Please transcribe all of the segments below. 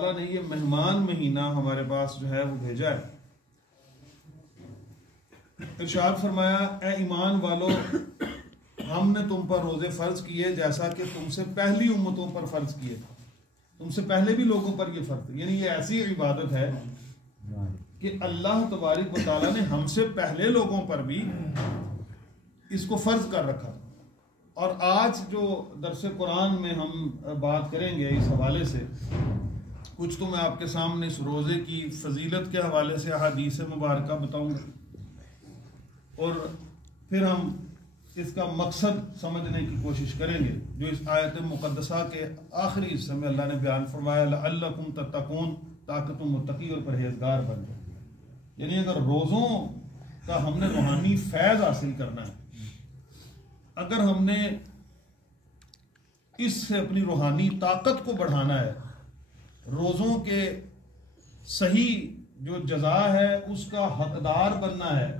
अल्लाह ने ये मेहमान महीना हमारे पास जो है वो भेजा है। इरशाद फरमाया, ए ईमान वालो, हमने तुम पर रोजे फर्ज किए जैसा कि तुमसे पहली उम्मतों पर फर्ज किए थे। तुमसे पहले भी लोगों पर ये फर्ज, यानी ये ऐसी इबादत है कि अल्लाह तबारिक व तआला ने हमसे पहले लोगों पर भी इसको फर्ज कर रखा। और आज जो दरस कुरान में हम बात करेंगे इस हवाले से, कुछ तो मैं आपके सामने इस रोज़े की फजीलत के हवाले से अहादीस मुबारक बताऊंगा, और फिर हम इसका मकसद समझने की कोशिश करेंगे जो इस आयत मुक़द्दसा के आखिरी हिस्से में अल्लाह ने बयान फरमाया, लअल्लकुम तत्तकून, ताकि तुम मुत्तकी और परहेजगार बन जाओ। यानी अगर रोज़ों का हमने रूहानी फैज़ हासिल करना है, अगर हमने इससे अपनी रूहानी ताकत को बढ़ाना है, रोज़ों के सही जो जज़ा है उसका हकदार बनना है,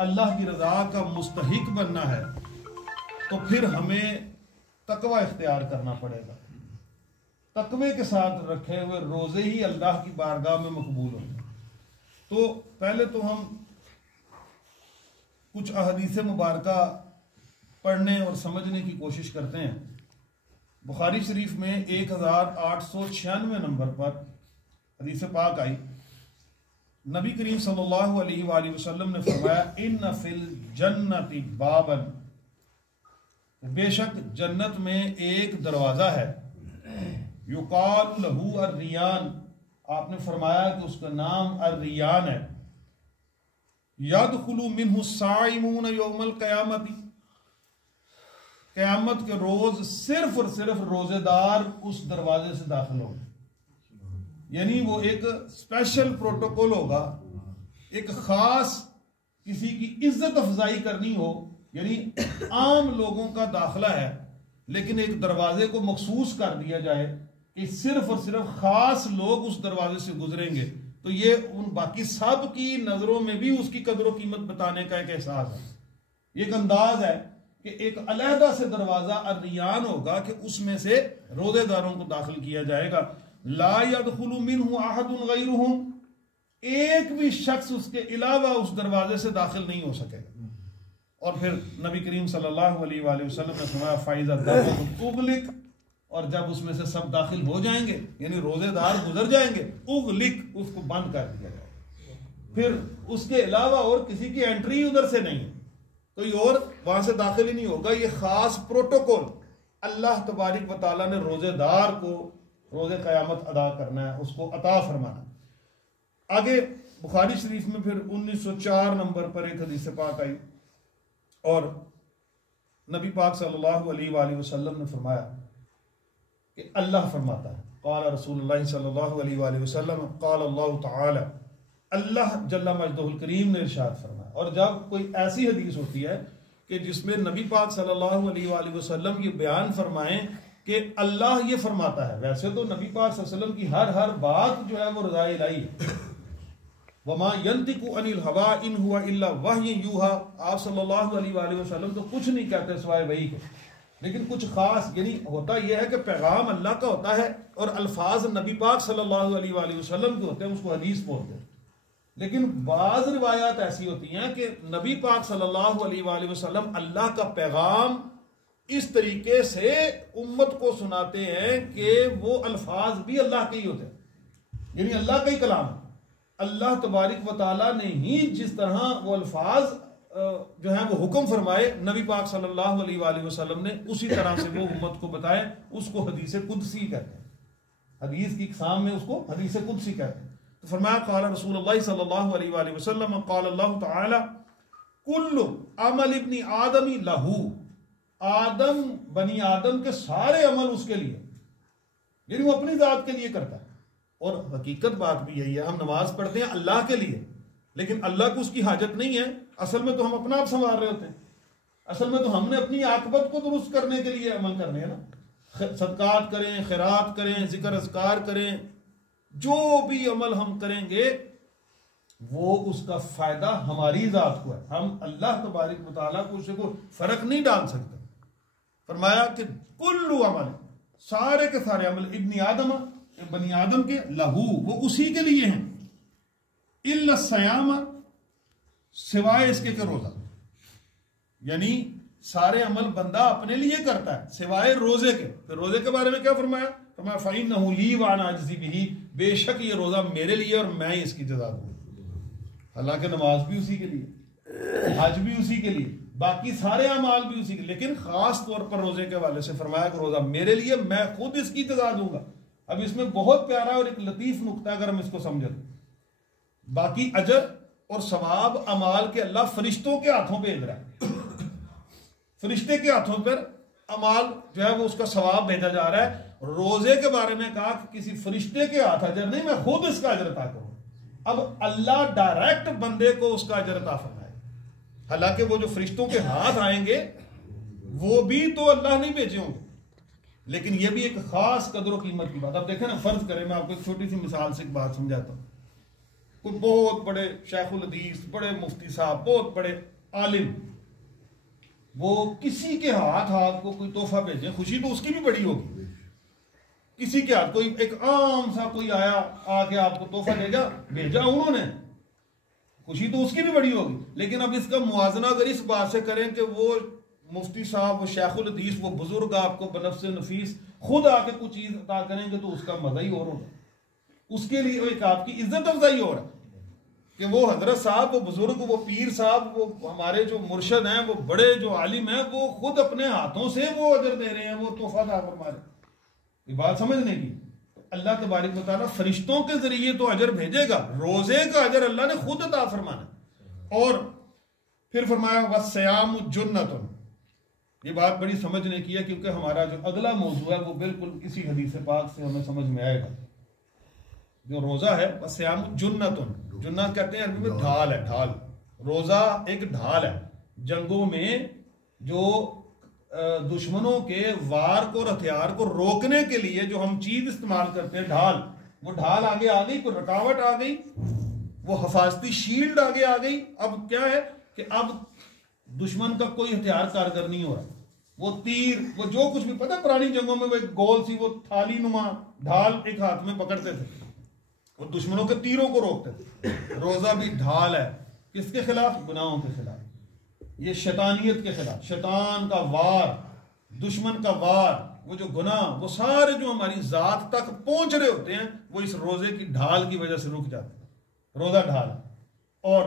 अल्लाह की रज़ा का मुस्तहिक बनना है, तो फिर हमें तकवा इख्तियार करना पड़ेगा। तकवे के साथ रखे हुए रोज़े ही अल्लाह की बारगाह में मकबूल होंगे। तो पहले तो हम कुछ अहदीस मुबारका पढ़ने और समझने की कोशिश करते हैं। बुखारी शरीफ में 1896 नंबर पर हदीस पाक आई, नबी करीम सल्लल्लाहु अलैहि वसल्लम ने फरमाया, इन्न फिल जन्नति बाबन, बेशक जन्नत में एक दरवाजा है, युकाल लहू अर्रियान, आपने फरमाया कि उसका नाम अर्रियान है, यदखुलु मिन्हु साइमून यौमल क़यामती, क़यामत के रोज सिर्फ और सिर्फ रोजेदार उस दरवाजे से दाखिल होंगे। यानी वो एक स्पेशल प्रोटोकॉल होगा, एक खास किसी की इज्जत अफजाई करनी हो, यानी आम लोगों का दाखिला है लेकिन एक दरवाजे को मखसूस कर दिया जाए कि सिर्फ और सिर्फ खास लोग उस दरवाजे से गुजरेंगे, तो ये उन बाकी सब की नजरों में भी उसकी कदर व कीमत बताने का एक एहसास है। एक अंदाज है कि एक अलहदा से दरवाजा अर्रियान होगा कि उसमें से रोजेदारों को दाखिल किया जाएगा। ला यदखुलु मिन्हु अहदुन गैरुहुम, एक भी शख्स उसके अलावा उस दरवाजे से दाखिल नहीं हो सकेगा। और फिर नबी करीम सल्लल्लाहु अलैहि वसल्लम ने फरमाया, फाइज़ा दरवाज़ा उगलिक, और जब उसमें से सब दाखिल हो जाएंगे, यानी रोजेदार गुजर जाएंगे, उगलिक, उसको बंद कर दिया जाएगा। फिर उसके अलावा और किसी की एंट्री उधर से नहीं, कोई और वहां से दाखिल ही नहीं होगा। ये खास प्रोटोकॉल अल्लाह तबारिक व तआला ने रोजेदार को रोजे क़यामत अदा करना है, उसको अता फरमाना। आगे बुखारी शरीफ में फिर 1904 नंबर पर एक हदीस पाक आई, और नबी पाक सल्लल्लाहु अलैहि वसल्लम ने फरमाया कि अल्लाह फरमाता है, क़ाल रसूलुल्लाह सल्लल्लाहु अलैहि वसल्लम, क़ाल अल्लाह तआला, अल्लाह जल्ला मजदहुल करीम ने इरशाद फरमाया। और जब कोई ऐसी हदीस होती है कि जिसमें नबी पाक सल्लल्लाहु अलैहि वसल्लम ये बयान फरमाएं कि अल्लाह ये फरमाता है, वैसे तो नबी पाक सल्लल्लाहु अलैहि वसल्लम की हर बात जो है वो रज़ा इलाही है, वमा यंतिकु अनिल हवा इन हुआ इल्ला वही यूहा, आप सल्लल्लाहु अलैहि वसल्लम तो कुछ नहीं कहते सिवाय वही के। लेकिन कुछ खास, यानी होता यह है कि पैगाम अल्लाह का होता है और अल्फाज नबी पाक सल्लल्लाहु अलैहि वसल्लम के होते हैं, उसको हदीस बोलते हैं। लेकिन बाज रिवायात ऐसी होती हैं कि नबी पाक सल्लल्लाहु अलैहि वसल्लम अल्लाह का पैगाम इस तरीके से उम्मत को सुनाते हैं कि वो अल्फाज भी अल्लाह के ही होते हैं, यानी अल्लाह का ही कलाम। अल्लाह तबारिक व तआला ने ही जिस तरह वो अल्फाज जो है वो हुक्म फरमाए, नबी पाक सल्लल्लाहु अलैहि वसल्लम ने उसी तरह से वो उम्मत को बताए। उसको हदीस कुदसी कहते हैं, हदीस की इक़साम में उसको हदीस कुदसी कहते हैं। तो फरमाया, क़ाल रसूलुल्लाह सल्लल्लाहु अलैहि वसल्लम, क़ाल अल्लाह तआला, कुल्लु अमल इब्नी आदमी लहू, आदम बनी आदम के सारे अमल उसके लिए, यानी वो अपनी जात के लिए करता है। और हकीकत बात भी यही है, हम नमाज पढ़ते हैं अल्लाह के लिए, लेकिन अल्लाह को उसकी हाजत नहीं है। असल में तो हम अपना आप संवार रहे होते हैं, असल में तो हमने अपनी आकबत को दुरुस्त करने के लिए अमल करने हैं ना। सदकात करें, खैरात करें, जिक्र अज़कार करें, जो भी अमल हम करेंगे वो उसका फायदा हमारी जात को है। हम अल्लाह तबारिक व तआला को उससे कोई फर्क नहीं डाल सकते। फरमाया कि कुल्लु अमल, सारे के सारे अमल, इब्नी आदम, बनी आदम के, लहू वो उसी के लिए हैं, इल्ला सयाम सिवाय इसके के रोजा, यानी सारे अमल बंदा अपने लिए करता है सिवाय रोजे के। तो रोजे के बारे में क्या फरमाया? फरमाया फ़इन्नहु ली व अना अज्ज़ी बिही, बेशक ये रोजा मेरे लिए और मैं इसकी जज़ा दूंगा। हालांकि नमाज भी उसी के लिए, हज भी उसी के लिए, बाकी सारे अमाल भी उसी के, लेकिन खास तौर पर रोजे के वाले से फरमाया कि रोजा मेरे लिए, मैं खुद इसकी जज़ा दूंगा। अब इसमें बहुत प्यारा और एक लतीफ नुक्ता अगर हम इसको समझें, बाकी अजर और सवाब अमाल के अल्लाह फरिश्तों के हाथों भेज रहा है, फरिश्ते के हाथों पर अमाल जो है वो उसका सवाब भेजा जा रहा है। रोजे के बारे में कहा कि किसी फरिश्ते के हाथ अजर नहीं, मैं खुद इसका अजर अता करूं। अब अल्लाह डायरेक्ट बंदे को उसका अजर अता फरमाए, हालांकि वो जो फरिश्तों के हाथ आएंगे वो भी तो अल्लाह नहीं भेजे होंगे, लेकिन ये भी एक खास कदर कीमत की बात। अब देखें ना, फर्ज करें, मैं आपको एक छोटी सी मिसाल से एक बात समझाता हूं। कोई बहुत बड़े शेखुल हदीस, बड़े मुफ्ती साहब, बहुत बड़े आलिम, वो किसी के हाथ आपको कोई तोहफा भेजे, खुशी तो उसकी भी बड़ी होगी। किसी के हाथ कोई एक आम सा कोई आया आके आपको तोहफा देगा, भेजा उन्होंने, खुशी तो उसकी भी बड़ी होगी। लेकिन अब इसका मुआवजा अगर इस बात से करें कि वो मुफ्ती साहब, वो शेखुल हदीस, वो बुजुर्ग आपको बनफ्स नफीस खुद आके कुछ चीज अता करेंगे तो उसका मजा ही और होगा, उसके लिए एक आपकी इज्जत अफजाई हो रहा है कि वो हजरत साहब, वो बुजुर्ग, वो पीर साहब, वो हमारे जो मुर्शद हैं, वो बड़े जो आलिम हैं, वो खुद अपने हाथों से वो अजर दे रहे हैं, वो तोहफा दा फरमा रहे। ये बात समझने की, अल्लाह तबारक व तआला फरिश्तों के जरिए तो अजर भेजेगा, रोजे का अजर अल्लाह ने खुद अता फरमाना। और फिर फरमाया वस्सयाम जुन्नतुन, ये बात बड़ी समझने की है क्योंकि हमारा जो अगला मौजू है वो बिल्कुल इसी हदीस पाक से हमें समझ में आएगा। जो रोजा है वस्सयाम जुन्नतुन, जुन्ना कहते हैं अरबी में ढाल है, ढाल, रोजा एक ढाल है। जंगों में जो दुश्मनों के वार को और हथियार को रोकने के लिए जो हम चीज इस्तेमाल करते हैं, ढाल, वो ढाल आगे आ गई, कोई रुकावट आ गई, वो हिफाजती शील्ड आगे आ गई। अब क्या है कि अब दुश्मन का कोई हथियार कारगर नहीं हो रहा, वो तीर, वो जो कुछ भी, पता पुरानी जंगों में वो एक गोल सी वो थाली नुमा ढाल एक हाथ में पकड़ते थे, वो दुश्मनों के तीरों को रोकते थे। रोजा भी ढाल है, किसके खिलाफ? गुनाहों के खिलाफ, ये शैतानियत के खिलाफ, शैतान का वार, दुश्मन का वार, वो जो गुनाह, वो सारे जो हमारी जात तक पहुंच रहे होते हैं वो इस रोजे की ढाल की वजह से रुक जाते हैं। रोजा ढाल। और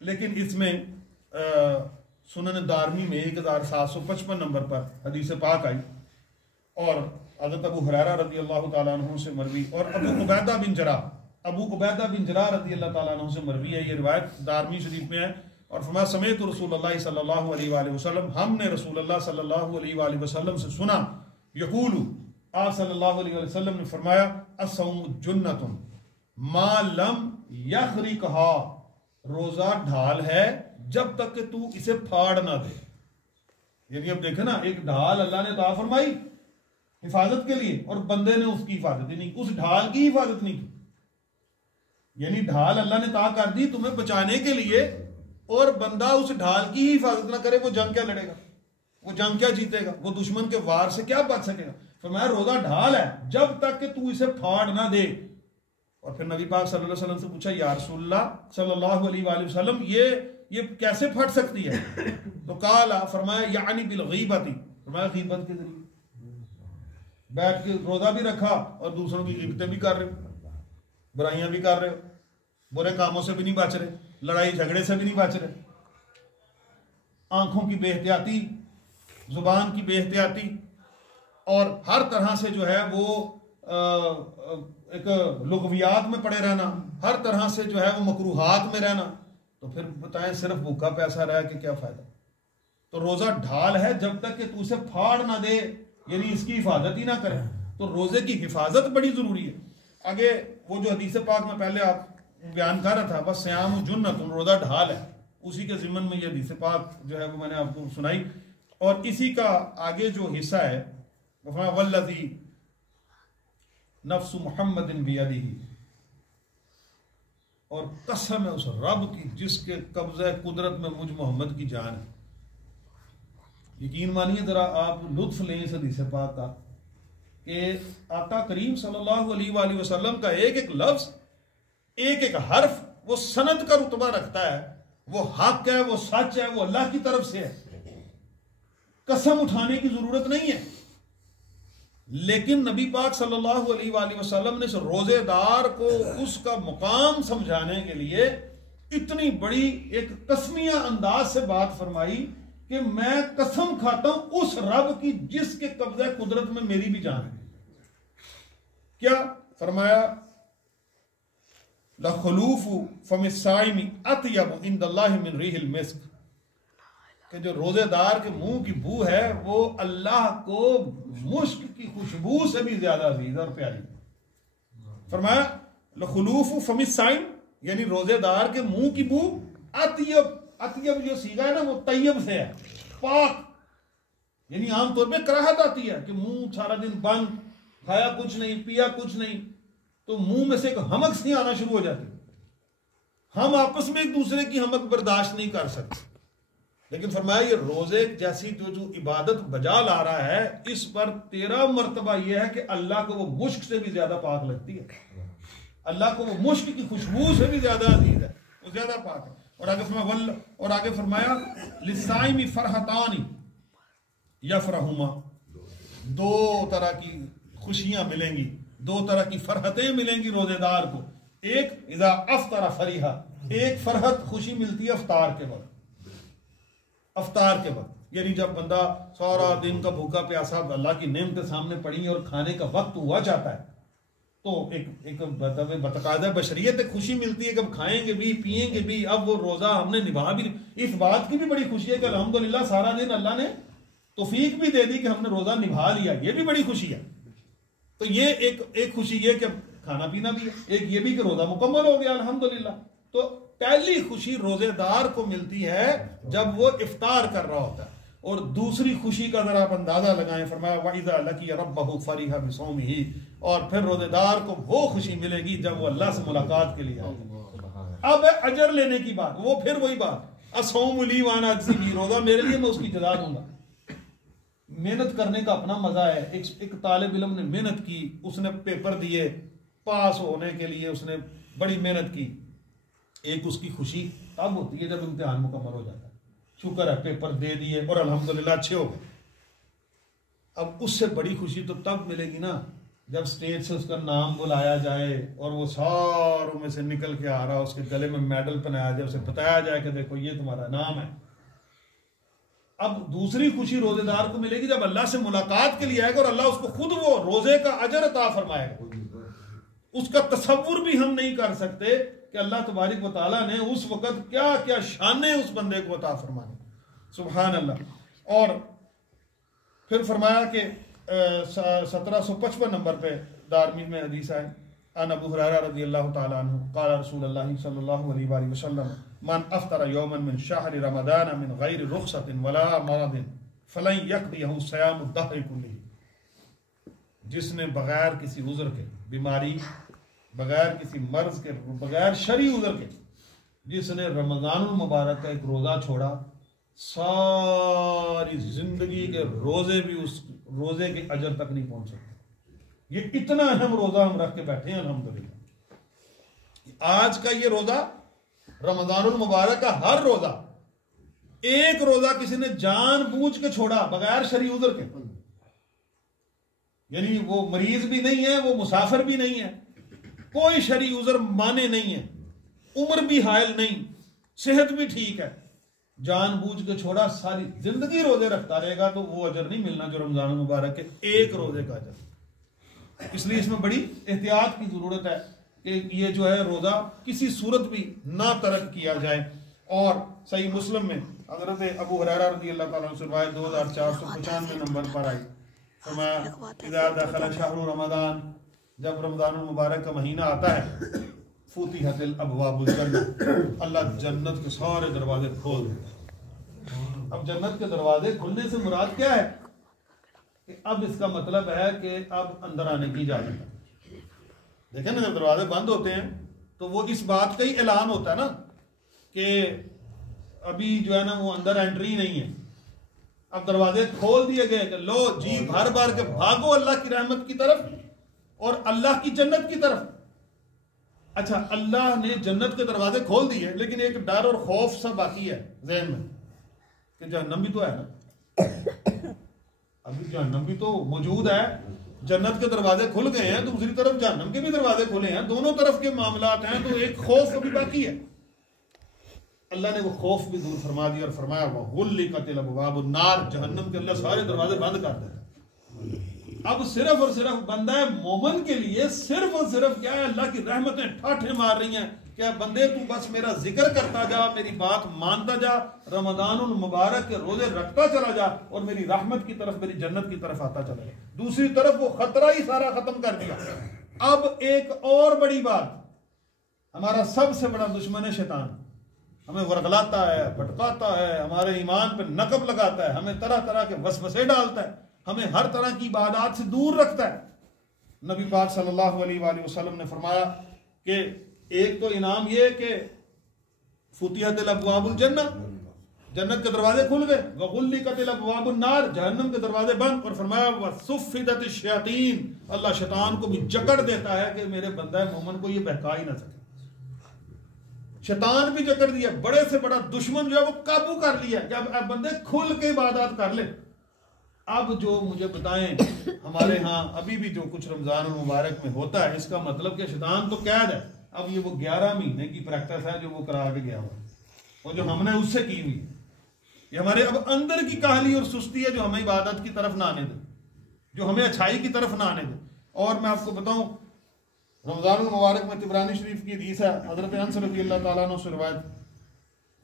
लेकिन इसमें सुनन दारमी में 1755 नंबर पर हदीस पाक आई, और हज़रत अबू हुरैरा रज़ी अल्लाह तआला अन्हु से मरवी, और अबू उबैदा बिन जराह रज़ी अल्लाह तआला अन्हु से मरवी है, ये रिवायत दारमी शरीफ में है। और फरमाया समेत रसूलुल्लाह सल्लल्लाहु अलैहि वसल्लम, हमने रसूलुल्लाह सल्लल्लाहु अलैहि वसल्लम से सुना, यकूलु, आप सल्लल्लाहु अलैहि वसल्लम ने फरमाया, अस्सौमु जुन्नतुन मा लम यखरिकहा, रोजा ढाल है जब तक कि तू इसे फाड़ ना दे। यानी अब देखे ना, एक ढाल अल्लाह ने अता फरमाई हिफाजत के लिए, और बंदे ने उसकी हिफाजत ही नहीं, उस ढाल की हिफाजत नहीं की। यानी ढाल अल्लाह ने अता कर दी तुम्हें बचाने के लिए, और बंदा उस ढाल की ही हिफाजत ना करे, वो जंग क्या लड़ेगा, वो जंग क्या जीतेगा, वो दुश्मन के वार से क्या बच सकेगा। फरमाया रोजा ढाल है जब तक कि तू इसे फाड़ ना दे। और फिर नबी पाक सल्लल्लाहु अलैहि वसल्लम से पूछा, या रसूलल्लाह सल्लल्लाहु अलैहि वसल्लम, ये कैसे फट सकती है? तो काला, फरमाया यानी बिल गीबती, फरमाया गीबत के जरिए, बैठ के रोजा भी रखा और दूसरों की गीबतें भी कर रहे हो, बुराइयां भी कर रहे हो, बुरे कामों से भी नहीं बच रहे, लड़ाई झगड़े से भी नहीं बच रहे, आंखों की बेहतियाती, जुबान की बेहतियाती, और हर तरह से जो है वो एक लुग़वियात में पड़े रहना, हर तरह से जो है वो मकरूहात में रहना। तो फिर बताएं सिर्फ भूखा प्यासा रह के क्या फायदा। तो रोजा ढाल है जब तक कि तू उसे फाड़ ना दे, यानी इसकी हिफाजत ही ना करे। तो रोजे की हिफाजत बड़ी जरूरी है। आगे वो जो हदीस पाक में पहले आप बयान कर रहा था, बस सयाम जुन्नतुन, रोजा ढाल है, उसी के जिम्मन में ये हदीस पाक जो है वो मैंने आपको सुनाई। और इसी का आगे जो हिस्सा है, वल्लज़ी नफ्सु मुहम्मदिन बियदिही, और कसम है उस रब की जिसके कब्ज़े कुदरत में मुझ मोहम्मद की जान है। यकीन मानिए, जरा आप लुत्फ लें इस हदीस पाक का कि आका करीम सल्लल्लाहु अलैहि वसल्लम का एक एक लफ्ज, एक एक हर्फ वो सनद का रुतबा रखता है, वो हक है, वो सच है, वो अल्लाह की तरफ से है, कसम उठाने की जरूरत नहीं है। लेकिन नबी पाक सल्लल्लाहु अलैहि वसल्लम ने इस रोजेदार को उसका मुकाम समझाने के लिए इतनी बड़ी एक कसमिया अंदाज से बात फरमाई कि मैं कसम खाता हूं उस रब की जिसके कब्जा कुदरत में मेरी भी जान है। क्या फरमाया? लखलूफु फमिस्साइमी अतयबु इंदल्लाहि मिन रिहिल मिस्क, कि जो रोजेदार के मुंह की बू है वो अल्लाह को मुश्क की खुशबू से भी ज्यादा अजीज और प्यारी। फरमाया लखलूफु फमिस्साइम, यानी रोजेदार के मुंह की बू, अतयब, अतयब जो सीगा है ना वो तैयब से है, पाक। यानी आमतौर पे कराहत आती है कि मुंह सारा दिन बंद, खाया कुछ नहीं, पिया कुछ नहीं, तो मुंह में से एक हमक सी आना शुरू हो जाती। हम आपस में एक दूसरे की हमक बर्दाश्त नहीं कर सकते। लेकिन फरमाया ये रोजे जैसी जो इबादत बजा ला रहा है, इस पर 13 मरतबा यह है कि अल्लाह को वो मुश्क से भी ज्यादा पाक लगती है, अल्लाह को वो मुश्क की खुशबू से भी ज्यादा अजीज है, वो ज्यादा पाक है। और आगे फरमाया लिसाइमी फरहतानी यफरहुमा, 2 तरह की खुशियां मिलेंगी, 2 तरह की फरहतें मिलेंगी रोजेदार को। एक इज़ा अफ्तरा फरीहा, एक फरहत खुशी मिलती है अफ्तार के वक्त, अफ्तार के वक्त, यानी जब बंदा सारा दिन का भूखा प्यासा अल्लाह की नेमतें सामने पड़ी और खाने का वक्त हुआ जाता है, तो एक बतकायदा बशरियत एक खुशी मिलती है कि अब खाएंगे भी पिएंगे भी, अब वो रोजा हमने निभा भी। इस बात की भी बड़ी खुशी है कि अल्हम्दुलिल्लाह सारा दिन अल्लाह ने तौफीक भी दे दी कि हमने रोजा निभा लिया, ये भी बड़ी खुशी है। तो ये एक खुशी ये कि खाना पीना भी है, एक ये भी कि रोजा मुकम्मल हो गया अल्हम्दुलिल्लाह। तो पहली खुशी रोजेदार को मिलती है जब वो इफ्तार कर रहा होता है, और दूसरी खुशी का जरा आप अंदाजा लगाएं। फरमाया वइज़ा लक़िया रब्बहु फरिहा बिसौमिही, और फिर रोजेदार को वो खुशी मिलेगी जब वो अल्लाह से मुलाकात के लिए आए। अब अजर लेने की बात, वो फिर वही बात, असौमु ली व अना अज्ज़ी बिही, रोजा मेरे लिए, मैं उसकी जज़ा दूंगा। मेहनत करने का अपना मजा है। एक तालिब इल्म ने मेहनत की, उसने पेपर दिए, पास होने के लिए उसने बड़ी मेहनत की, एक उसकी खुशी तब होती है जब इम्तिहान मुकम्मल हो जाता है, शुक्र है पेपर दे दिए और अल्हम्दुलिल्लाह अच्छे हो गए। अब उससे बड़ी खुशी तो तब मिलेगी ना जब स्टेज से उसका नाम बुलाया जाए और वो सारों में से निकल के आ रहा, उसके गले में मेडल पहनाया जाए, उसे बताया जाए कि देखो ये तुम्हारा नाम है। अब दूसरी खुशी रोजेदार को मिलेगी जब अल्लाह से मुलाकात के लिए आएगा और अल्लाह उसको खुद वो रोजे का अजर अता फरमाएगा। उसका तसव्वुर भी हम नहीं कर सकते कि अल्लाह तबारिक व तआला ने उस वक़्त क्या क्या शाने उस बंदे को अता फरमाए, सुभान अल्लाह। और फिर फरमाया कि 1755 नंबर पे दारमी में हदीस है, अन अबू हुरैरा रज़ियल्लाहु तआला अन्हु क़ाल रसूलुल्लाह सल्लल्लाहु अलैहि वसल्लम मन अफ्तरा यौमन मिन शहर रमज़ान मिन गैरि रुख़सतिन वला मरदिन फलन यक़दिहु सियामु दहर कुल्लिही, जिसने बगैर किसी उज़्र के, बीमारी, बगैर किसी मर्ज के, बगैर शरई उज़्र के, जिसने रमज़ानुल मुबारक का एक रोज़ा छोड़ा, सारी जिंदगी के रोजे भी उस रोजे के अजर तक नहीं पहुंच सकते। ये इतना अहम रोजा हम रख के बैठे हैं अल्हम्दुलिल्लाह। आज का ये रोजा रमज़ानुल मुबारक का हर रोजा, एक रोजा किसी ने जानबूझ के छोड़ा बगैर शरई उज़्र के, यानी वो मरीज भी नहीं है, वो मुसाफिर भी नहीं है, कोई शरई उज़्र माने नहीं है, उम्र भी हायल नहीं, सेहत भी ठीक है, जानबूझ के छोड़ा, सारी जिंदगी रोजे रखता रहेगा तो वो अजर नहीं मिलना जो रमजान मुबारक के एक रोजे का अजर। इसलिए इसमें बड़ी एहतियात की जरूरत है कि ये जो है रोजा किसी सूरत भी ना तर्क किया जाए। और सही मुस्लिम में हज़रत अबू हुरैरा रज़ियल्लाहु ताला अन्हु से रिवायत 2495 नंबर पर आई, फरमाया इज़ा दखल शहरु रमज़ान, जब रमज़ान मुबारक का महीना आता है, फुतिहतिल अबवाबुल जन्नह, अल्लाह जन्नत के सारे दरवाजे खोल देता। अब जन्नत के दरवाजे खुलने से मुराद क्या है कि अब इसका मतलब है कि अब अंदर आने की इजाजत है। देखें ना, जब दरवाजे बंद होते हैं तो वो इस बात का ही ऐलान होता है ना कि अभी जो है ना वो अंदर एंट्री नहीं है, अब दरवाजे खोल दिए गए कि लो जी भर भर के भागो अल्लाह की रहमत की तरफ और अल्लाह की जन्नत की तरफ। अच्छा, अल्लाह ने जन्नत के दरवाजे खोल दिए, लेकिन एक डर और खौफ सा बाकी है ज़हन में कि जहन्नम भी तो है ना, अभी जहन्नम भी तो मौजूद है। जन्नत के दरवाजे खुल गए हैं, दूसरी तरफ जहन्नम के भी दरवाजे खुले हैं, दोनों तरफ के मामलात हैं, तो एक खौफ अभी बाकी है। अल्लाह ने वो खौफ भी दूर फरमा दिया और फरमाया वहुल्लिकतिल अबवाबुन नार, जहन्नम के अल्लाह सारे दरवाजे बंद कर देता है। अब सिर्फ और सिर्फ बंदा मोमिन के लिए सिर्फ और सिर्फ क्या है, अल्लाह की रहमतें ठाठे मार रही हैं। क्या बंदे तू बस मेरा जिक्र करता जा, मेरी बात मानता जा, रमजानुल मुबारक के रोजे रखता चला जा और मेरी रहमत की तरफ, मेरी जन्नत की तरफ आता चला जा। दूसरी तरफ वो खतरा ही सारा खत्म कर दिया। अब एक और बड़ी बात, हमारा सबसे बड़ा दुश्मन है शैतान, हमें वर्गलाता है, भटकाता है, हमारे ईमान पर नकब लगाता है, हमें तरह तरह के वसवसे डालता है, हमें हर तरह की इबादत से दूर रखता है। नबी पाक सल्लल्लाहु अलैहि वसल्लम ने फरमाया कि एक तो इनाम ये है कि फुतिहतिल अबवाबुल जन्नह, जन्नत के दरवाजे खुल गए, वगुल्लिकतिल अबवाबुन नार, जहन्नम के दरवाजे बंद, और फरमाया वसुफ्फिदतिश शयातीन, अल्लाह शैतान को भी जकड़ देता है कि मेरे बंदा मोमिन को ये बहका ही ना सके। शैतान भी जकड़ दिया, बड़े से बड़ा दुश्मन जो है वो काबू कर लिया कि अब बंदे खुल के इबादत कर ले। अब जो मुझे बताएं हमारे यहाँ अभी भी जो कुछ रमजान मुबारक में होता है, इसका मतलब कि शैतान तो कैद है। अब ये वो 11 महीने की प्रैक्टिस है जो वो करा के गया हुआ, और जो हमने उससे की हुई, ये हमारे अब अंदर की काहली और सुस्ती है जो हमें इबादत की तरफ ना आने दे, जो हमें अच्छाई की तरफ ना आने दे। और मैं आपको बताऊं, रमजान मुबारक में तिबरानी शरीफ की हदीस है, हजरत अनस रज़ियल्लाहु ताला अन्हु से रिवायत,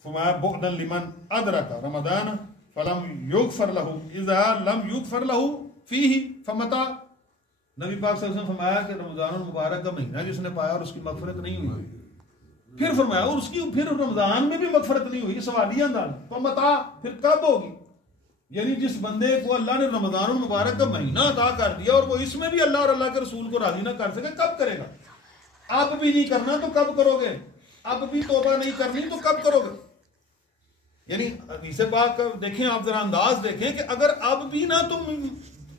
फरमाया बुअदन लिमन अदरका रमजान फलम युगफर लहू इज़ा लम युगफर लहू फीही फमता। नबी पाक सल्लल्लाहु अलैहि वसल्लम फरमाया कि रमजान मुबारक का महीना जिसने पाया और उसकी मगफरत नहीं हुई, फिर फरमाया और उसकी फिर रमजान में भी मगफरत नहीं हुई, सवालिया अंदाज, फमता, फिर कब होगी? यानी जिस बंदे को अल्लाह ने रमजान मुबारक का महीना अता कर दिया और वो इसमें भी अल्लाह और अल्लाह के रसूल को राजी ना कर सके, कब करेगा? अब भी नहीं करना तो कब करोगे? अब भी तौबा नहीं करनी तो कब करोगे? यानी हदीस पाक देखें आप, जरा अंदाज देखें कि अगर अब भी ना तुम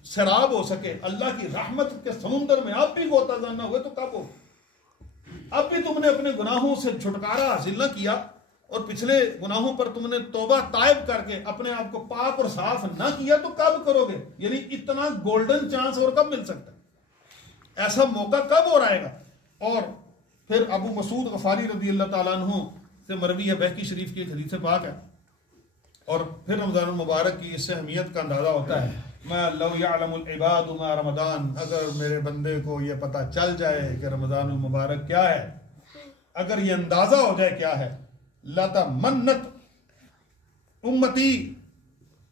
शराब हो सके अल्लाह की रहमत के समुंदर में, अब भी गोताखोर ना हुए तो कब हो? अब भी तुमने अपने गुनाहों से छुटकारा हासिल ना किया और पिछले गुनाहों पर तुमने तौबा तायब करके अपने आप को पाक और साफ ना किया तो कब करोगे? यानी इतना गोल्डन चांस और कब मिल सकता है? ऐसा मौका कब और आएगा? और फिर अबू मसूद गफारी रज़ी अल्लाह ताला अन्हु से मरवी है, बहकी शरीफ की एक हदीस पाक है। और फिर रमज़ान मुबारक की इससे अहमियत का अंदाज़ा होता है। मैं लौ यअलमुल इबादु मा रमज़ान, अगर मेरे बंदे को ये पता चल जाए कि रमज़ान मुबारक क्या है, अगर ये अंदाज़ा हो जाए क्या है, लता मन्नत उम्मती,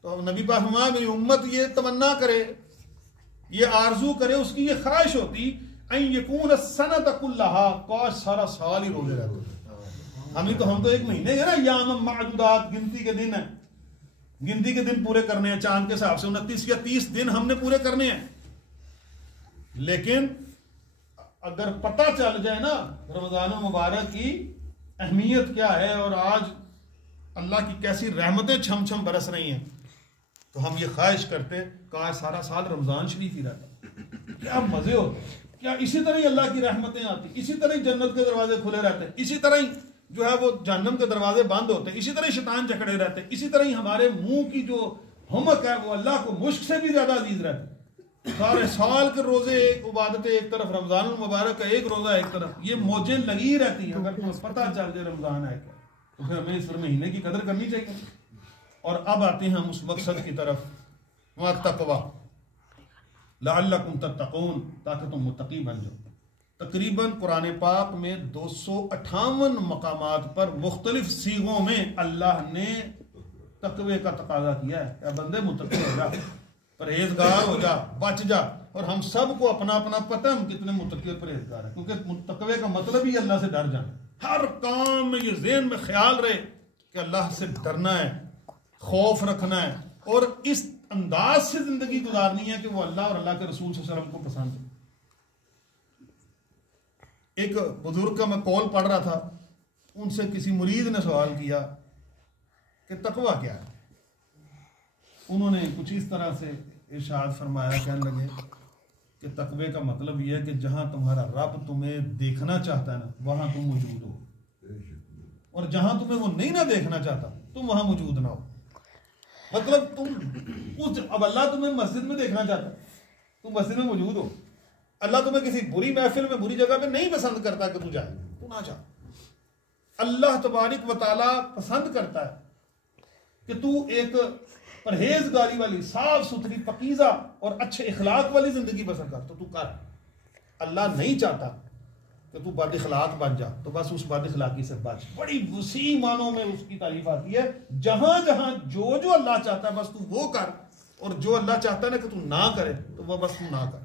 तो नबी पाक फरमाया मेरी उम्मत ये तमन्ना करे, ये आरजू करे, उसकी ये ख्वाहिश होती अन यकून सनत कुल्लहा, काश सारा साल ही रोजे रहते। हम तो एक महीने है ना, याम मादूदात, गिनती के दिन है, गिनती के दिन पूरे करने हैं चांद के हिसाब से, 29 या 30 दिन हमने पूरे करने हैं। लेकिन अगर पता चल जाए ना रमजान मुबारक की अहमियत क्या है और आज अल्लाह की कैसी रहमतें छम छम बरस रही हैं, तो हम ये ख्वाहिश करते काश सारा साल रमजान शरीफ ही रहता, क्या मजे होते, क्या इसी तरह ही अल्लाह की रहमतें आती, इसी तरह ही जन्नत के दरवाजे खुले रहते, इसी तरह ही जो है वो जहन्नम के दरवाजे बंद होते, इसी तरह शैतान जकड़े रहते, इसी तरह ही हमारे मुंह की जो हमक है वो अल्लाह को मुश्क से भी ज्यादा अजीज रहती। सारे साल के रोजे एक इबादतें एक तरफ, रमजान मुबारक का एक रोजा एक तरफ, ये मौजें लगी रहती हैं। अगर तुम्हें पता चल जाए रमजान है क्या, तो फिर हमें इस महीने की कदर करनी चाहिए। और अब आते हैं हम उस मकसद की तरफ, तक़वा लअल्लकुम तत्तक़ून, ताकि तुम मुत्तकी बन जाओ। तकरीबन कुरान पाक में 258 मकामात पर मुख्तलिफ सीगों में अल्लाह ने तकवे का तकाजा किया है, या बंदे मुत्तकी हो जा, परहेजगार हो जा, बच जा। और हम सबको अपना अपना पता है हम कितने मुत्तकी और परहेजगार हैं, क्योंकि तकवे का मतलब ही अल्लाह से डर जाना। हर काम में ये ज़हन में ख्याल रहे कि अल्लाह से डरना है, खौफ रखना है, और इस अंदाज से जिंदगी गुजारनी है कि वो अल्लाह और अल्लाह के रसूल सल्लल्लाहु अलैहि वसल्लम को पसंद है। एक बुजुर्ग का मैं कॉल पढ़ रहा था, उनसे किसी मुरीद ने सवाल किया कि तकवा क्या है। उन्होंने कुछ इस तरह से इरशाद फरमाया, कहने लगे कि तकवे का मतलब यह है कि जहां तुम्हारा रब तुम्हें देखना चाहता है ना, वहां तुम मौजूद हो, और जहां तुम्हें वो नहीं ना देखना चाहता तुम वहां मौजूद ना हो। मतलब तुम उस, अब अल्लाह तुम्हें मस्जिद में देखना चाहता है, तुम मस्जिद में मौजूद हो। अल्लाह तुम्हें किसी बुरी महफिल में, बुरी जगह पे नहीं पसंद करता कि तू जाए, तू ना जा। अल्लाह तबारिक व तआला पसंद करता है कि तू एक परहेजगारी वाली, साफ सुथरी, पकीज़ा और अच्छे इखलाक वाली जिंदगी बसर कर, तो तू कर। अल्लाह नहीं चाहता कि तू बद इखलाक बन जा, तो बस उस बद इखलाकी से बच। बड़ी वसी मानों में उसकी तारीफ आती है। जहां जहां जो जो अल्लाह चाहता है बस तू वो कर, और जो अल्लाह चाहता है ना कि तू ना करे तो वह बस तू ना कर।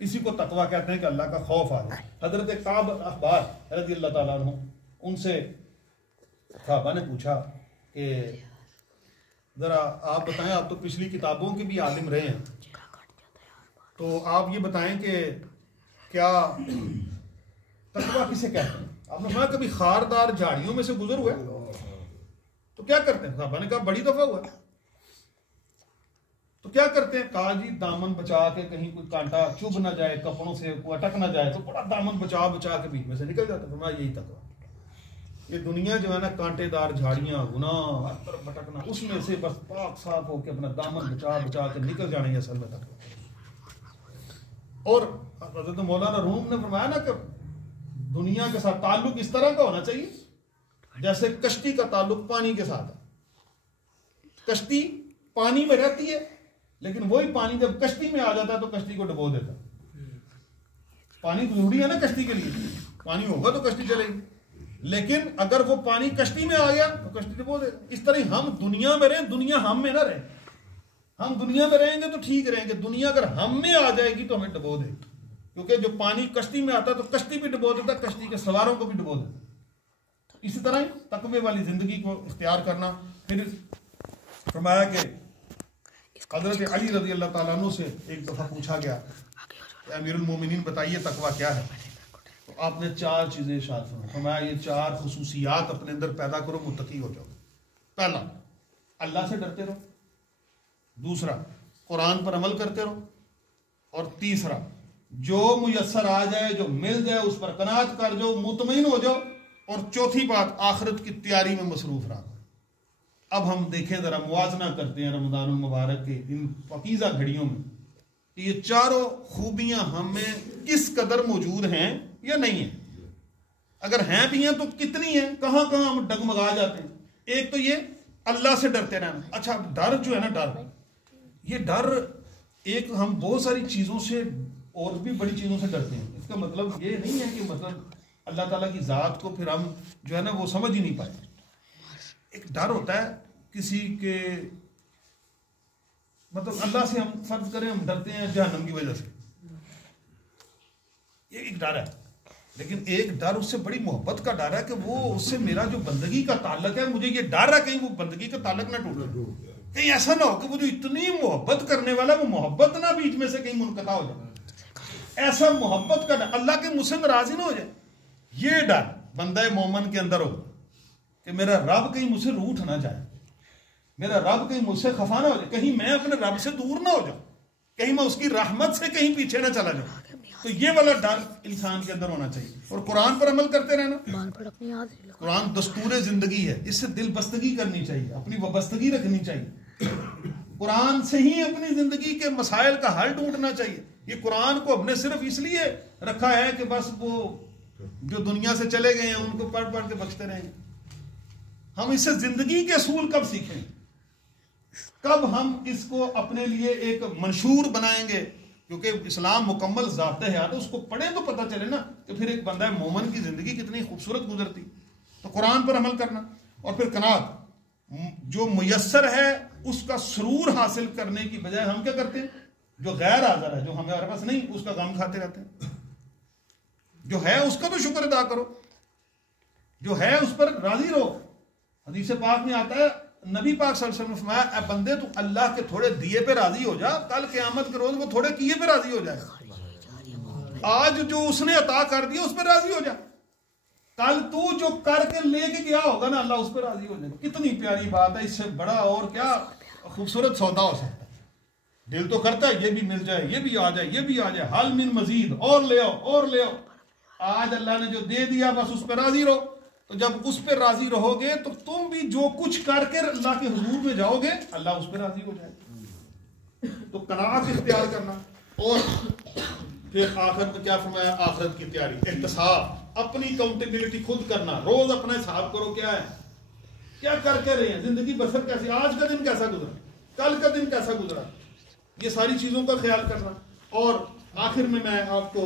इसी को तकवा कहते हैं कि अल्लाह का खौफ आ जाए। हजरत काब अखबार रज़ी अल्लाह ताला अन्हु, उनसे साहबा ने पूछा कि जरा आप बताएं, आप तो पिछली किताबों के भी आलिम रहे हैं, तो आप ये बताएं कि क्या तकवा किसे कहते हैं? आपने सुना कभी खारदार झाड़ियों में से गुजर हुए तो क्या करते हैं? साहबा ने कहा बड़ी दफा हुआ। तो क्या करते हैं? कहा जी दामन बचा के, कहीं कोई कांटा चुभ ना जाए, कपड़ों से कोई अटक ना जाए, तो बड़ा दामन बचा बचा के बीच में से निकल जाता। फरमाया यही तकवा। ये दुनिया जो है ना, कांटेदार झाड़ियां, गुनाह, हर तरफ भटकना, उसमें से बस पाक साफ होकर अपना दामन बचा बचा के निकल जाने ये असल में तकवा। और हज़रत मौलाना रूम ने फरमाया ना कि दुनिया के साथ ताल्लुक इस तरह का होना चाहिए जैसे कश्ती का ताल्लुक पानी के साथ है। कश्ती पानी में रहती है, लेकिन वही पानी जब कश्ती में आ जाता है तो कश्ती को डुबो देता है। पानी जरूरी है ना कश्ती के लिए, पानी होगा तो कश्ती चलेगी, लेकिन अगर वो पानी कश्ती में आ गया तो कश्ती डुबो देगा। इस तरह हम दुनिया में रहें, दुनिया हम में ना रहे। हम दुनिया में रहेंगे तो ठीक रहेंगे, दुनिया अगर हम में आ जाएगी तो हमें डुबो देगी, क्योंकि जो पानी कश्ती में आता है तो कश्ती भी डुबो देता, कश्ती के सवारों को भी डुबो देता। इसी तरह ही तकवे वाली जिंदगी को इख्तियार करना। फिर फरमाया कि हज़रत अली रज़ी अल्लाह ताला अन्हु से एक दफ़ा पूछा गया, अमीरुल मोमिनीन बताइए तकवा क्या है? तो आपने 4 चीज़ें इरशाद फरमाया, ये 4 खुसूसियात अपने अंदर पैदा करो, मुत्तकी हो जाओ। पहला, अल्लाह से डरते रहो। दूसरा, कुरान पर अमल करते रहो। और तीसरा, जो मुयस्सर आ जाए, जो मिल जाए, उस पर कनात कर जाओ, मुतमईन हो जाओ। और चौथी बात, आखिरत की तैयारी में मसरूफ रहो। अब हम देखें जरा, मुवाजना करते हैं रमज़ान मुबारक के इन पकीज़ा घड़ियों में, ये चारों खूबियां हमें किस कदर मौजूद हैं या नहीं है। अगर हैं भी हैं तो कितनी हैं, कहां कहां हम डगमगा जाते हैं। एक तो ये अल्लाह से डरते रहना। अच्छा, डर जो है ना, डर, ये डर एक, हम बहुत सारी चीजों से और भी बड़ी चीजों से डरते हैं। इसका मतलब ये नहीं है कि मतलब अल्लाह ताला की जात को फिर हम जो है ना वो समझ ही नहीं पाए। एक डर होता है किसी के, मतलब अल्लाह से हम फर्ज करें हम डरते हैं जहन्नम की वजह से, ये एक डर है। लेकिन एक डर उससे बड़ी मोहब्बत का डर है कि वो उससे मेरा जो बंदगी का ताल्लुक है, मुझे ये डर है कहीं वो बंदगी का ताल्लुक ना टूटे, कहीं ऐसा ना हो कि वो जो इतनी मोहब्बत करने वाला वो मोहब्बत ना बीच में से कहीं मुनक़ता हो जाए। ऐसा मोहब्बत का डर, अल्लाह के मुझसे नाराज़ी ना हो जाए, ये डर बंदा मोमन के अंदर हो कि मेरा रब कहीं मुझसे रूठ ना जाए, मेरा रब कहीं मुझसे खफा ना हो जाए, कहीं मैं अपने रब से दूर ना हो जाऊं, कहीं मैं उसकी रहमत से कहीं पीछे ना चला जाऊं। तो ये वाला डर इंसान के अंदर होना चाहिए। और कुरान पर अमल करते रहना। कुरान दस्तूर जिंदगी है, इससे दिल बस्तगी करनी चाहिए, अपनी वाबस्तगी रखनी चाहिए। कुरान से ही अपनी जिंदगी के मसाइल का हल ढूंढना चाहिए। ये कुरान को हमने सिर्फ इसलिए रखा है कि बस वो जो दुनिया से चले गए हैं उनको पढ़ पढ़ के बख्शते रहेंगे। हम इससे जिंदगी के असूल कब सीखेंगे, कब हम इसको अपने लिए एक मंशूर बनाएंगे? क्योंकि इस्लाम मुकम्मल ज़ाब्ता है, तो उसको पढ़े तो पता चले ना कि फिर एक बंदा मोमन की जिंदगी कितनी खूबसूरत गुजरती। तो कुरान पर अमल करना। और फिर कनात, जो मुयस्सर है उसका सुरूर हासिल करने की बजाय हम क्या करते हैं, जो गैर हाज़िर है, जो हमारे पास नहीं, उसका गम खाते रहते हैं। जो है उसका तो शुक्र अदा करो, जो है उस पर राजी रहो। हदीस पाक में आता है, नबी पाक सल्लल्लाहु अलैहि वसल्लम ने फरमाया, ए बंदे तू अल्लाह के थोड़े दिए पे राजी हो जा, कल क़यामत के रोज वो थोड़े किए पे राजी हो जाएगा। आज जो उसने अता कर दिया उस पर राजी हो जा, कल तू जो करके लेके गया होगा ना, अल्लाह उस पर राजी हो जाएगा। कितनी प्यारी बात है, इससे बड़ा और क्या खूबसूरत सौदा हो सकता है। दिल तो करता है ये भी मिल जाए, ये भी आ जाए, ये भी आ जाए, हाल मिन मजीद, और ले आओ और ले आओ। आज अल्लाह ने जो दे दिया बस उस पर राजी रहो। तो जब उस पर राजी रहोगे तो तुम भी जो कुछ करके अल्लाह के हुजूर में जाओगे, अल्लाह उस पर राजी हो जाएगा। तो कनाअत इख्तियार करना। और फिर आखिर में क्या फरमाया, आखिरत की तैयारी, इख्तिसाब, अपनी अकाउंटेबिलिटी खुद करना। रोज अपना हिसाब करो, क्या है, क्या करके रहे हैं, जिंदगी बसर कैसी, आज का दिन कैसा गुजरा, कल का दिन कैसा गुजरा, ये सारी चीजों का ख्याल करना। और आखिर में मैं आपको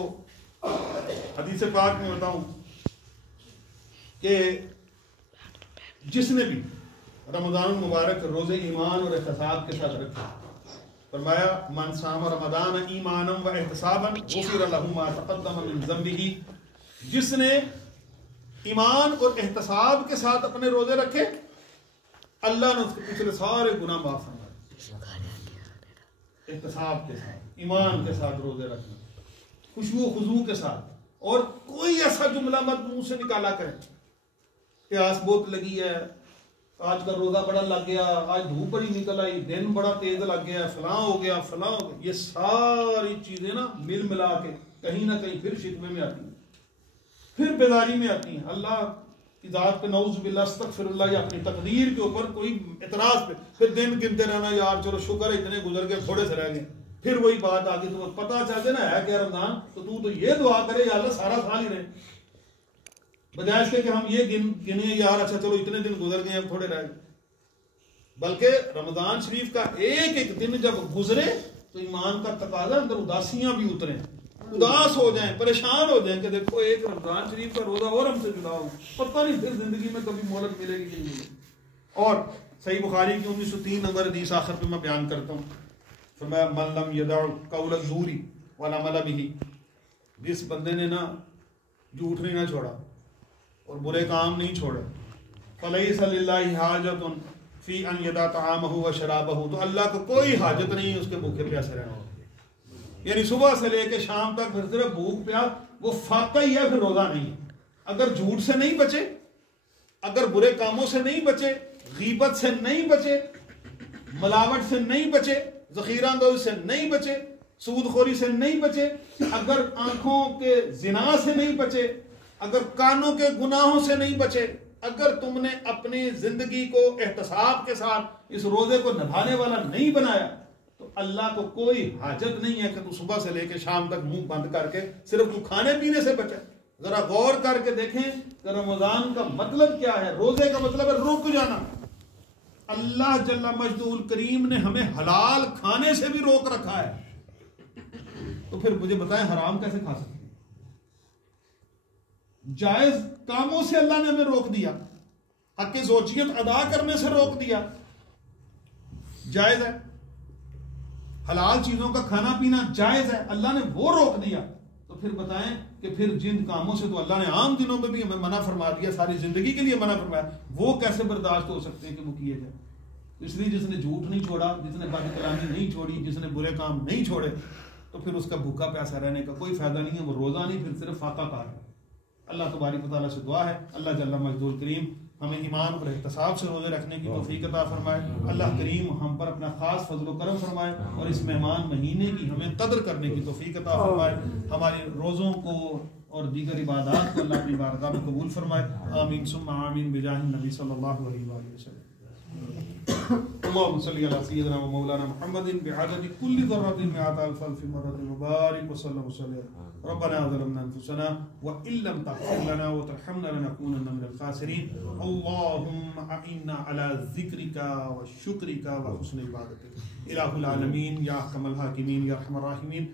हदीस पाक में बताऊं कि जिसने भी रमजान मुबारक रोजे ईमान और एहतसाब के साथ रखा, फरमाया मन साम रमजान ईमानम व एहतसाबन गुफिर लहु मा तक़द्दम मिन ज़ंबिही। जिसने ईमान और एहतसाब के साथ अपने रोजे रखे, अल्लाह ने उसके पिछले सारे गुनाह माफ फरमाए। एहतसाब के साथ, ईमान के साथ रोजे रखना, खुशबू खुशबू के साथ। और कोई ऐसा जुमला मत मुंह से निकाला करे, प्यास बहुत लगी है, आज का रोजा बड़ा लग गया, आज धूप बड़ी निकल आई, दिन बड़ा तेज लग गया, फलां हो गया फलां हो गया। ये सारी चीजें ना मिल मिला के कहीं ना कहीं फिर शिकवे में आती हैं, फिर बेदारी में आती हैं। अल्लाह की जात पे नऊज़ बिल्लाह अस्तग़फिरुल्लाह, या अपनी तकदीर के ऊपर कोई एतराज पे फिर दिन गिनते रहना, यार चलो शुक्र है इतने गुजर गए, थोड़े से रह गए। फिर वही बात आ गई, तुम्हें पता चल जाए ना है क्या रमजान, तो तू तो ये दुआ करे या अल्लाह सारा साल ही रहे, बजाय इसके कि हम ये गिने यार अच्छा चलो इतने दिन गुजर गए अब थोड़े रह गए। बल्कि रमजान शरीफ का एक एक दिन जब गुजरे तो ईमान का तकाजा, अंदर उदासियां भी उतरे, उदास हो जाएं, परेशान हो जाएं कि देखो एक रमजान शरीफ का रोजा और हमसे जुड़ा हो, पता नहीं फिर जिंदगी में कभी मोहलत मिलेगी कि नहीं मिलेगी। और सही बुखारी की 1903 नंबर हदीस आखिर पे मैं बयान करता हूँ, फरमाया मन लम यदअ कौल ज़ूरी वल अमल बिही। जिस बंदे ने ना झूठ नहीं ना छोड़ा और बुरे काम नहीं छोड़े, फलैसा लिल्लाहि हाजतुन फी अन यदा तआमहु व शराबहु, तो अल्लाह को कोई हाजत नहीं है उसके भूखे प्यासे रहने की। यानी सुबह से लेकर शाम तक फिर सिर्फ भूख प्यास, वो फाका ही है, फिर रोजा नहीं है। अगर झूठ से नहीं बचे, अगर बुरे कामों से नहीं बचे, गीबत से नहीं बचे, मिलावट से नहीं बचे, ज़ख़ीरांदोज़ी से नहीं बचे, सूदखोरी से नहीं बचे, अगर आंखों के जिना से नहीं बचे, अगर कानों के गुनाहों से नहीं बचे, अगर तुमने अपनी जिंदगी को एहतसाब के साथ इस रोजे को निभाने वाला नहीं बनाया, तो अल्लाह को कोई हाजत नहीं है कि तू सुबह से लेकर शाम तक मुंह बंद करके सिर्फ तू खाने पीने से बचे। जरा गौर करके देखें कि रमजान का मतलब क्या है। रोजे का मतलब है रुक जाना। अल्लाह जल्ला मजदूल करीम ने हमें हलाल खाने से भी रोक रखा है, तो फिर मुझे बताएं हराम कैसे खा सकते हैं? जायज कामों से अल्लाह ने हमें रोक दिया, हक ज़ौजियत अदा करने से रोक दिया, जायज है। हलाल चीजों का खाना पीना जायज है, अल्लाह ने वो रोक दिया। तो फिर बताएं कि फिर जिन कामों से तो अल्लाह ने आम दिनों में भी हमें मना फरमा दिया, सारी जिंदगी के लिए मना फरमाया, वो कैसे बर्दाश्त हो सकते हैं कि वो किए जाए। इसलिए जिसने झूठ नहीं छोड़ा, जिसने बदकलामी नहीं छोड़ी, जिसने बुरे काम नहीं छोड़े, तो फिर उसका भूखा प्यासा रहने का कोई फायदा नहीं है। वो रोजा नहीं, फिर सिर्फ फाका कार है। अल्लाह तबारक व तआला से दुआ है, अल्लाह जल्ला मजदूर करीम हमें ईमान और एहतसाब से रोजे रखने की तौफीक अता फरमाए। अल्लाह करीम हम पर अपना खास फजल व करम फरमाए और इस मेहमान महीने की हमें कदर करने की तौफीक अता फरमाए। हमारे रोज़ों को और दीगर इबादत को अल्लाह अपनी बारगाह में कबूल फरमाए। आमीन सुम्मा आमीन बिजाहि नबी सल्लल्लाहु अलैहि वसल्लम। अल्लाहुम्मा सल्लि अला सय्यिदिना व मौलाना मुहम्मदिन बिअददि कुल्ली ज़र्रतिन मि'अता अल्फ अल्फि मर्रतिन मुबारक व सल्लल्लाहु अलैहि रब्बना ज़लमना अनफुसना व इल्लम तग़फिर लना व तरहमना लनकूनन्ना मिनल ख़ासिरीन। अल्लाहुम्मा अइन्ना अला ज़िक्रिका व शुक्रिका व हुस्नि इबादतिक इलाहुल आलमीन या अहकमल हाकिमीन या अरहमर राहिमीन।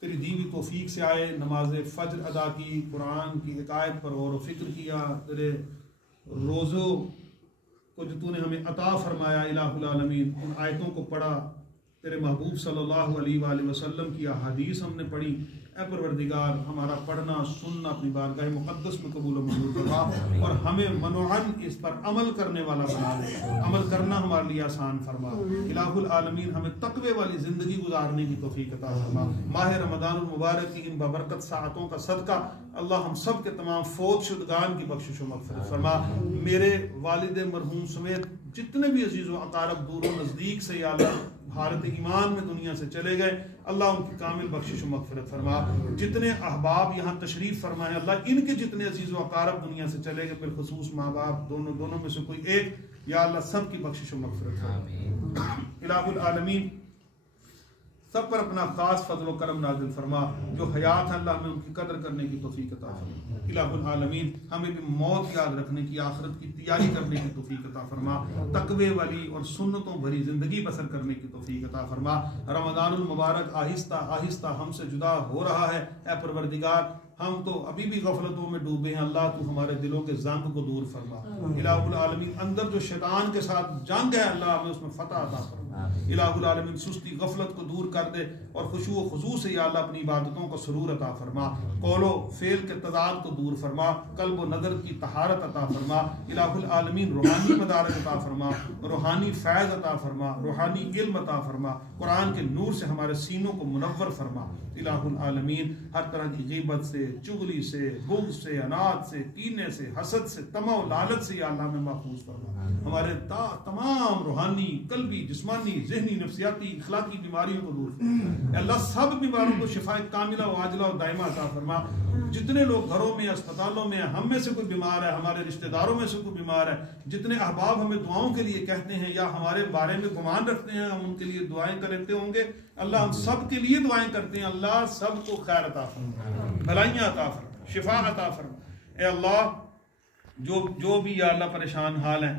तेरी दी हुई तौफीक से आए, नमाज फज्र अदा की, कुरान की एक आयत पर गौर व फिक्र किया, तेरे रोज़ों को जो तूने हमें अता फरमाया इलाहुल आलमीन, उन आयतों को पढ़ा, तेरे महबूब सल्लल्लाहु अलैहि वसल्लम की अहादीस हमने पढ़ी। ऐ परवरदिगार, हमारा पढ़ना सुनना अपनी बारगाह मुक़द्दस में कबूल व मंजूर फरमा और हमें मनोअन इस पर अमल करने वाला बना दे। अमल करना हमारे लिए आसान फरमा। इलाहुल आलमीन, हमें तक़वे वाली ज़िंदगी गुजारने की तौफ़ीक़ अता फरमा। माह रमज़ानुल मुबारक की इन बबरकत साअतों का सदका अल्लाह हम सब के तमाम फौत शुदगान की बख्शिश व मग़फ़िरत फरमा। मेरे वालिद मरहूम समेत जितने भी अजीज़ व अक़ारब दूर नज़दीक से या अल्लाह हालत ईमान में दुनिया से चले गए, अल्लाह उनकी कामिल बख्शिश व मग़फ़िरत फरमा। जितने अहबाब यहाँ तशरीफ़ फरमाए, अल्लाह इनके जितने अजीज़ व अक़ारब दुनिया से चले गए, बिलख़ुसूस माँ बाप दोनों में से कोई एक, या अल्लाह सब की बख्शिश व मग़फ़िरत फरमा। इलाहुल आलमीन, सब पर अपना खास फजल करम नाज़िल फरमा। जो हयात है अल्लाह हमें उनकी कदर करने की तौफ़ीक़ अता फरमा। इलाहुल आलमीन, हमें भी मौत याद रखने की, आखिरत की तैयारी करने की तौफ़ीक़ अता फरमा। तक़वे वाली और सुन्नतों भरी ज़िंदगी बसर करने की तौफ़ीक़ अता फरमा। रमज़ानुल मुबारक आहिस्ता आहिस्ता हमसे जुदा हो रहा है। ऐ परवरदिगार, हम तो अभी भी गफलतों में डूबे हैं, अल्लाह तू हमारे दिलों के जंग को दूर फरमा। इलाहुल आलमीन, अंदर जो शैतान के साथ जंग है, अल्लाह हमें उसमें फतह अता फरमा। इलाहुल आलमीन, सुस्ती गफलत को दूर कर दे और खुशू व खुजू से या अल्लाह अपनी इबादतों को सुरूर अता फरमा। कौलो फेल के तज़ाद को दूर फरमा। कल्ब व नज़र की तहारत अता फरमा। इलाहुल आलमीन, रूहानी मदारक अता फरमा, रूहानी फैज़ अता फरमा, रूहानी इल्म अता फरमा। कुरान के नूर से हमारे सीनों को मुनव्वर फरमा। इलाहुल आलमीन, हर तरह की ग़ीबत से, चुगली से, बुग़्ज़ से, अनाद से, कीने से, हसद से, तमा व लालच से या अल्लाह हमें महफूज फरमा। हमारे तमाम रूहानी, कल्बी, जिस्मानी, ज़हनी, नफ्सियाती, इखलाकी बीमारियों को दूर फरमा। अल्लाह सब बीमारों को शिफाए कामिला व आजिला व दाइमा अता फरमा। जितने लोग घरों में, अस्पतालों में, हम में से कोई बीमार है, हमारे रिश्तेदारों में से कोई बीमार है, जितने अहबाब हमें दुआओं के लिए कहते हैं या हमारे बारे में गुमान रखते हैं, हम उनके लिए दुआएं करते होंगे, अल्लाह हम सब के लिए दुआएं करते हैं। अल्लाह सबको खैर अता फरमा, भलाइयाँ अता फरमा, शिफा अता फरमा। ए अल्लाह, जो भी या अल्लाह परेशान हाल हैं,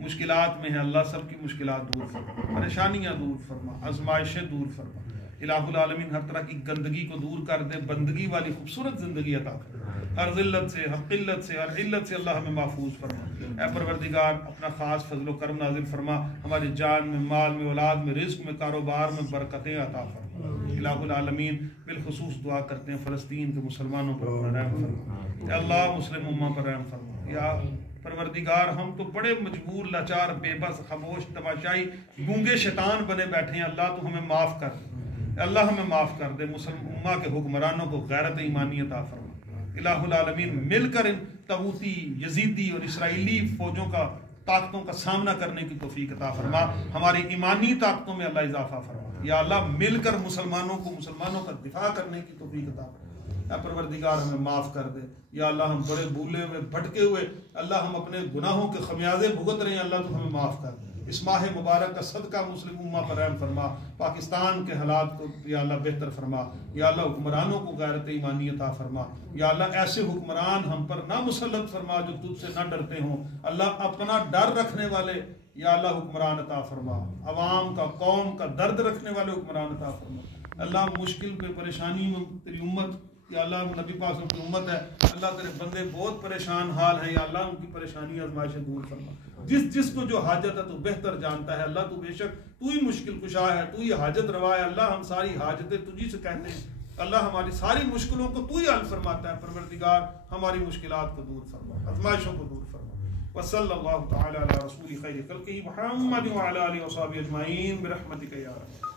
मुश्किलात में है, अल्लाह सबकी मुश्किलात दूर फरमा, परेशानियाँ दूर फरमा, आजमाइशें दूर फरमा। इलाहुल आलमीन, हर तरह की गंदगी को दूर कर दे, बंदगी वाली खूबसूरत जिंदगी अता कर। हर ज़िल्लत से, हर क़िल्लत से, हर इल्लत से अल्लाह हमें महफूज फरमा। ऐ परवरदिगार, अपना खास फजल करम नाज़िल फरमा। हमारी जान में, माल में, औलाद में, रिज़्क़ में, कारोबार में बरकतें अता फरमा। इलाहुल आलमीन, बिलखुसूस दुआ करते हैं फ़लस्तीन के मुसलमानों पर अपना रहम फरमा। अल्लाह मुस्लिम उम्मा पर रहम फरमा। या परवरदिगार, हम तो बड़े मजबूर, लाचार, बेबस, खामोश, तमाशाई, गूंगे शैतान बने बैठे हैं। अल्लाह तो हमें माफ़ कर दे, अल्लाह हमें माफ़ कर दे। मुसलमान उम्मा के हुक्मरानों को गैरत ईमानी अता फरमा। इलाहुल आलमीन, मिलकर इन तगूती, यजीदी और इसराइली फौजों का ताकतों का सामना करने की तौफीक अता फरमा। हमारी ईमानी ताकतों में अल्लाह इजाफा फरमा। या अल्लाह, मिलकर मुसलमानों का दिफा करने की तौफीक अता फरमा। परवरदिगार, हमें माफ़ कर दे। या अल्लाह, हम बड़े भूले हुए, भटके हुए, अल्लाह हम अपने गुनाहों के खमियाजे भुगत रहे हैं, अल्लाह तो हमें माफ़ कर दे। इस माह मुबारक का सदका मुस्लिम उम्मा पर रहम फरमा। पाकिस्तान के हालात को या अल्लाह बेहतर फरमा। या अल्लाह, हुक्मरानों को गैरत ईमानी अता फरमा। या अल्लाह, ऐसे हुक्मरान हम पर ना मुसल्लत फरमा जो तुझसे ना डरते हों। अल्लाह, अपना डर रखने वाले या अल्लाह हुक्मरान अता फरमा। अवाम का, कौम का दर्द रखने वाले हुक्मरान अता फरमा। अल्लाह, मुश्किल पे, परेशानी में तेरी उम्मत, या अल्लाह नबी पाक की उम्मत है, अल्लाह तेरे बंदे बहुत परेशान हाल है, या अल्लाह उनकी परेशानी आजमाइशें दूर फरमा। जिसको जो हाजत है तू बेहतर जानता है। अल्लाह, तू बेशक तू ही मुश्किल कुशा है, तू ही हाजत रवा है। अल्लाह, हम सारी हाजतें तुझी से कहते हैं। अल्लाह, हमारी सारी मुश्किलों को तू ही हल फरमाता है। परवरदिगार, हमारी मुश्किलात को दूर फरमा, आजमाइशों को दूर फरमा। वसल्लल्लाहु तआला अला रसूलिल खैर खल्क़िही मुहम्मद व अला आलिहि व सहबिही अजमईन बिरहमतिका या रब।